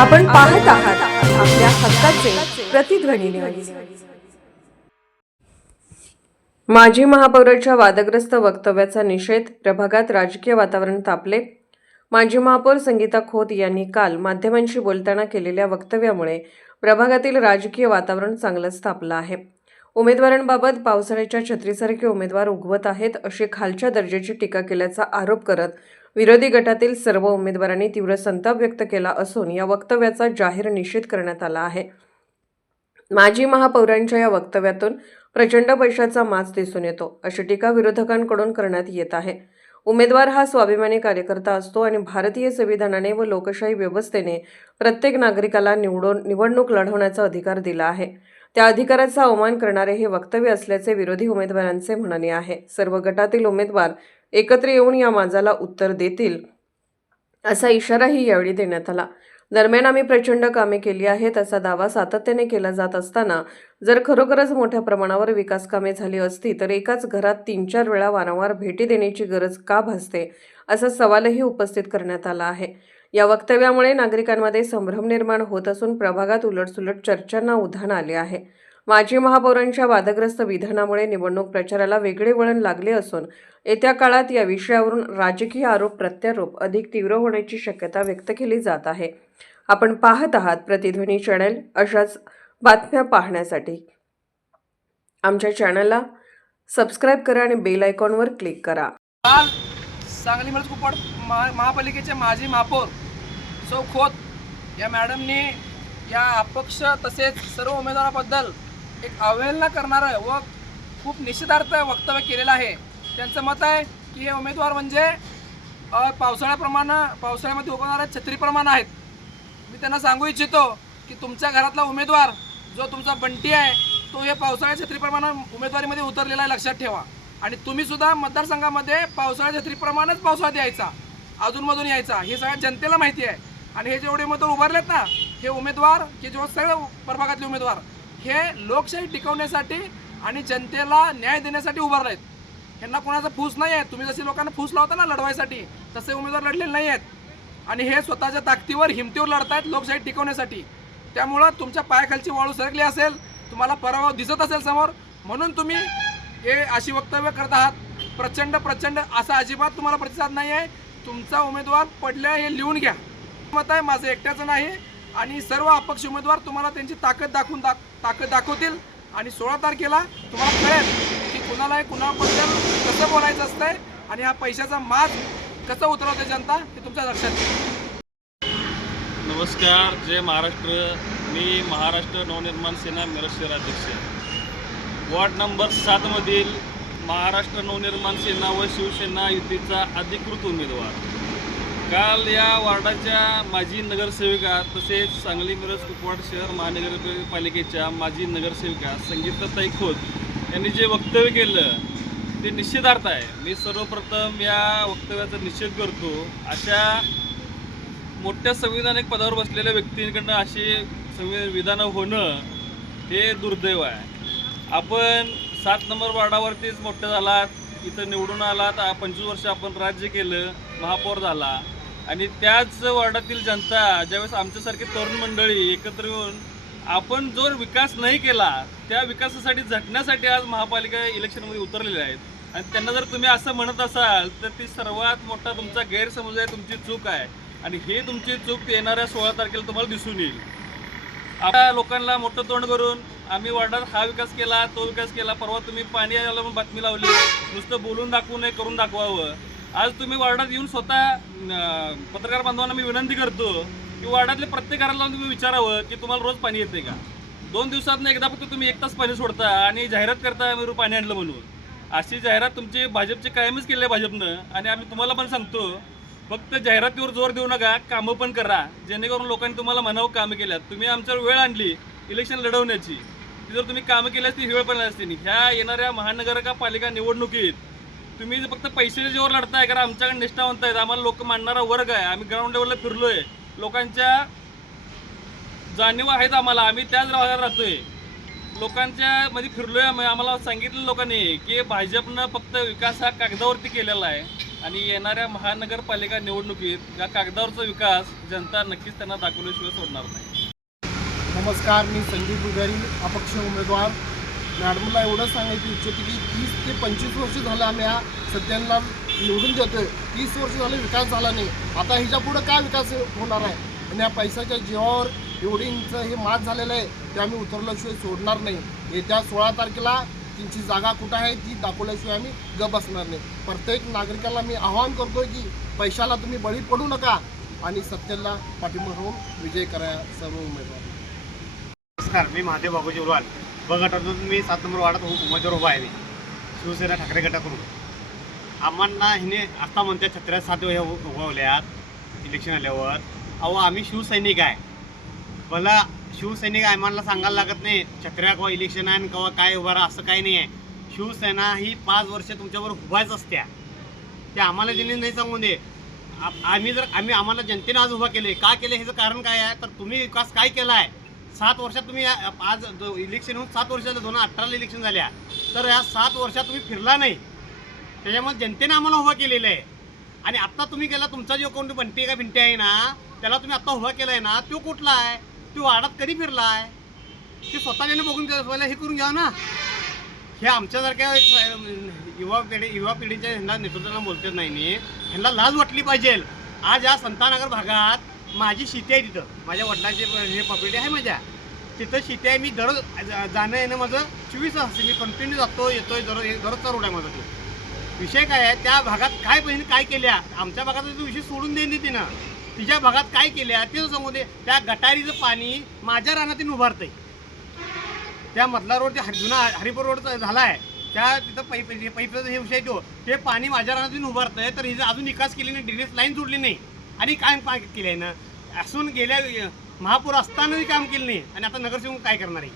आपण पाहत आहात आपल्या हक्काचे प्रतिध्वनी न्यूज। माजी महापौराच्या वादग्रस्त वक्तव्याचा निषेध, प्रभागात राजकीय वातावरण तापले। माजी महापौर संगीता खोत यांनी काल माध्यमांशी बोलताना केलेल्या वक्तव्यामुळे प्रभागातील राजकीय वातावरण चांगलंच तापलं आहे। उमेदवारांबाबत पावसाळ्याच्या छत्रीसारखे उमेदवार उगवत आहेत अशी खालच्या दर्जाची टीका केल्याचा आरोप करत विरोधी गटातील सर्व उमेदवारांनी तीव्र संताप व्यक्त केला असून या वक्तव्याचा जाहीर निषेध करण्यात आला आहे। माजी महापौरांच्या या वक्तव्यातून प्रचंड पैशाचा माज दिसून येतो अशी टीका विरोधकांकडून करण्यात येत आहे। उमेदवार हा स्वाभिमानी कार्यकर्ता असतो आणि भारतीय संविधानाने व लोकशाही व्यवस्थेने प्रत्येक नागरिकाला निवडणूक लढवण्याचा अधिकार दिला आहे। त्या अधिकाराचा अवमान करणारे हे वक्तव्य असल्याचे विरोधी उमेदवारांचे म्हणणे आहे। सर्व गटातील उमेदवार एकत्र येऊन या माजाला उत्तर देतील असा इशाराही यावेळी देण्यात आला। दरम्यान आम्ही प्रचंड कामे केली आहेत असा दावा सातत्याने केला जात असताना जर खरोखरच मोठ्या प्रमाणावर विकास कामे झाली असती तर एकाच घरात 3-4 वेळा वारंवार भेटी देण्याची गरज का भासते असा सवालही उपस्थित करण्यात आला आहे। या वक्तव्यामुळे नागरिकांमध्ये संभ्रम निर्माण होत असून प्रभागात उलटसुलट चर्चांना उधाण आले आहे। माजी महापौरांच्या वादग्रस्त विधानामुळे निवडणूक प्रचाराला वेगळे वळण लागले असून येत्या काळात या विषयावरून राजकीय आरोप प्रत्यारोप अधिक तीव्र होण्याची शक्यता व्यक्त केली जात आहे। आपण पाहत आहात प्रतिध्वनी चॅनल। अशाच बातम्या पाहण्यासाठी आमच्या चॅनलला सबस्क्राइब करा आणि बेल आयकॉनवर क्लिक करा। काल सांगली मिरज कुपवाड महापालिकेचे माजी महापौर सौ खोत या मॅडमने या अपक्ष तसेच सर्व उमेदवाराबद्दल एक अवहेलना करणारं व खूप निषेधार्थ वक्तव्य केलेलं आहे। त्यांचं मत आहे की हे उमेदवार म्हणजे पावसाळ्यामध्ये उगवणाऱ्या छत्रीप्रमाणे आहेत। मी त्यांना सांगू इच्छितो की तुमच्या घरातला उमेदवार जो तुमचा बंटी आहे तो हे पावसाळ्या छत्रीप्रमाणे उमेदवारीमध्ये उतरलेला आहे, लक्षात ठेवा। आणि तुम्ही सुद्धा मतदारसंघामध्ये पावसाळ्या छत्रीप्रमाणेच पावसाळ्यात यायचा, अधूनमधून यायचा, हे सगळ्या जनतेला माहिती आहे। आणि हे जेवढे उमेदवार उभारलेत ना, हे उमेदवार की जो सगळे प्रभागातले उमेदवार हे लोकशाही टिकवण्यासाठी आणि जनतेला न्याय देण्यासाठी उभारले आहेत। ह्यांना कोणाचा फूस नाही आहे। तुम्ही जसे लोकांना फूस लावता ना लढवायसाठी, तसे उमेदवार लढलेले नाही आहेत आणि हे स्वतःच्या ताकदीवर हिमतीवर लढतायत लोकशाही टिकवण्यासाठी। त्यामुळं तुमच्या पायाखालची वाळू सरकली असेल, तुम्हाला पराभव दिसत असेल समोर, म्हणून तुम्ही हे अशी वक्तव्य करत आहात। प्रचंड असा अजिबात तुम्हाला प्रतिसाद नाही आहे। तुमचा उमेदवार पडल्या हे लिहून घ्या। मत आहे माझं एकट्याचं नाही आणि सर्व अपक्ष उमेदवार तुम्हाला त्यांची ताकद दाखवतील आणि 16 तारखेला तुम्हाला कळेल की कुणाला कुणाबद्दल कसं बोलायचं असतंय आणि हा पैशाचा माज कसं उतरवते जनता हे तुमच्या लक्षात येईल। नमस्कार, जय महाराष्ट्र। मी महाराष्ट्र नवनिर्माण सेना मिरज शहराध्यक्ष वार्ड नंबर 7 मधील महाराष्ट्र नवनिर्माण सेना व शिवसेना युतीचा अधिकृत उमेदवार काल या वार्डाच्या माजी नगरसेविका तसेच सांगली मिरज कुपवाड शहर महानगरपालिकेच्या माजी नगरसेविका संगीताताई खोत यांनी जे वक्तव्य केलं ते निषेधार्थ आहे। मी सर्वप्रथम या वक्तव्याचा निषेध करतो। अशा मोठ्या संविधानिक पदावर बसलेल्या व्यक्तींकडनं अशी विधानं होणं हे दुर्दैव आहे। आपण 7 नंबर वार्डावरतीच मोठे झालात, इथं निवडून आलात, 25 वर्ष आपण राज्य केलं, महापौर झाला आणि त्याच वार्डातील जनता ज्यावेळेस आमच्यासारखी तरुण मंडळी एकत्र येऊन आपण जो विकास नाही केला त्या विकासासाठी झटण्यासाठी आज महापालिका इलेक्शनमध्ये उतरलेले आहेत। आणि त्यांना जर तुम्ही असं म्हणत असाल तर ती सर्वात मोठा तुमचा गैरसमज आहे, तुमची चूक आहे आणि हे तुमची चूक येणाऱ्या 16 तारखेला तुम्हाला दिसून येईल। आता लोकांना मोठं तोंड करून आम्ही वार्डात हा विकास केला, तो विकास केला, परवा तुम्ही पाणी आलं म्हणून बातमी लावली, नुसतं बोलून दाखवू नये, करून दाखवावं। आज तुम्ही वार्डात येऊन स्वतः पत्रकार बांधवांना मी विनंती करतो की वार्डातले प्रत्येक घराला तुम्ही विचारावं की तुम्हाला रोज पाणी येते का। 2 दिवसात एकदा फक्त तुम्ही 1 तास पाणी सोडता आणि जाहिरात करता मी पाणी आणलं म्हणून। अशी जाहिरात तुमची भाजपची कायमच केली आहे भाजपनं आणि आम्ही तुम्हाला पण सांगतो फक्त जाहिरातीवर जोर देऊ नका, कामं पण करा, जेणेकरून लोकांनी तुम्हाला म्हणावं कामं केल्यात। तुम्ही आमच्यावर वेळ आणली इलेक्शन लढवण्याची, ती जर तुम्ही कामं केली असती ही वेळ पण असते। ह्या येणाऱ्या महानगरपालिका निवडणुकीत तुम्ही फक्त पैशाच्या जोर लढताय, कारण आमच्याकडे निष्ठावंत आहेत, आम्हाला लोक मानणारा वर्ग आहे, आम्ही ग्राउंड लेवलला फिरलोय, लोकांच्या जाणीव आहेत आम्हाला, आम्ही त्याच भागात राहतोय, लोकांच्या मध्ये फिरलोय। आम्हाला सांगितलं लोकांनी की भाजपनं फक्त विकास हा कागदावरती केलेला आहे, आणि येणाऱ्या महानगरपालिका निवडणुकीत या कागदावरचा विकास जनता नक्कीच त्यांना दाखवल्याशिवाय सोडणार नाही. नमस्कार, मी संदीप पुजारी, अपक्ष उमेदवार. मॅडमला एवढं सांगायची इच्छिते की 30 ते 25 वर्ष झालं आम्ही या सत्यांना निवडून देतोय. 30 वर्ष झाले विकास झाला नाही. आता ह्याच्या पुढं काय विकास होणार आहे? आणि या पैशाच्या जीवावर एवढी इंच हे मात झालेलं आहे ते आम्ही उतरल्याशिवाय सोडणार नाही. येत्या 16 तारखेला त्यांची जागा कुठं आहे ती दाखवल्याशिवाय आम्ही गप बसणार नाही. प्रत्येक नागरिकाला मी आवाहन करतोय की पैशाला तुम्ही बळी पडू नका आणि सत्तेला पाठिंबा होऊन विजय करा सर्व उमेदवार. नमस्कार, मी महादेव बाबूजी उरवाल. ब गटातून मी 7 नंबर वार्डात उमेदवार उभा आहे. मी शिवसेना ठाकरे गटाकडून. आम्हाला हिने आता म्हणत्या छत्र्या 7 हे उगवल्यात इलेक्शन आल्यावर. अहो, आम्ही शिवसैनिक आहे. मला शिवसैनिक आहे आम्हाला सांगायला लागत नाही छत्र्या केव्हा इलेक्शन आहे आणि केव्हा काय उभा राहा असं काही नाही आहे. शिवसेना ही 5 वर्ष तुमच्यावर उभाच असत्या. ते आम्हाला ज्यांनी नाही सांगून दे. आम्ही आम्हाला जनतेने आज उभा केले. का केले ह्याचं कारण काय आहे तर तुम्ही विकास काय केला आहे. 7 वर्षात तुम्ही आज इलेक्शन होऊन 7 वर्ष झालं. 2018ला इलेक्शन झाल्या तर या 7 वर्षात तुम्ही फिरला नाही. त्याच्यामुळे जनतेने आम्हाला उभा केलेलं आहे. आणि आत्ता तुम्ही केला तुमचा जो कोणती बंटी का भिंटी आहे ना त्याला तुम्ही आत्ता उभा केला आहे ना तो कुठला आहे. तो वार्डात कधी फिरला आहे ते स्वतःने बघून पहिला हे करून घ्या ना. हे आमच्यासारख्या युवा पिढीच्या ह्यांना नेतृत्वाला बोलतेच नाही. ह्यांना लाज वाटली पाहिजे. आज या संतानगर भागात माझी शेती आहे. तिथं माझ्या वडिलांची हे प्रॉपर्टी आहे. माझ्या तिथं शेती आहे. मी दररोज जाणं येणं माझं 24 तास. मी कंटिन्यू जातो येतोय. दररोजचा रोड आहे माझा तो. विषय काय आहे त्या भागात काय बहिणी काय केल्या. आमच्या भागात तो विषय सोडून देईन तिनं. तिच्या भागात काय केल्या ते सांगू दे. त्या गटारीचं पाणी माझ्या रानातून उभारतंय. त्या मधला रोड जे जुना हरिपूर रोडचा झाला आहे त्या तिथं पाईपचा हे विषय तो ते पाणी माझ्या रानातून उभारतंय. तर हिचं अजून विकास केली नाही. ड्रेनेज लाईन जोडली नाही. आणि काय केलं आहे ना असून गेल्या महापूर असतानाही काम केलं नाही. आणि आता नगरसेवक काय करणार आहे.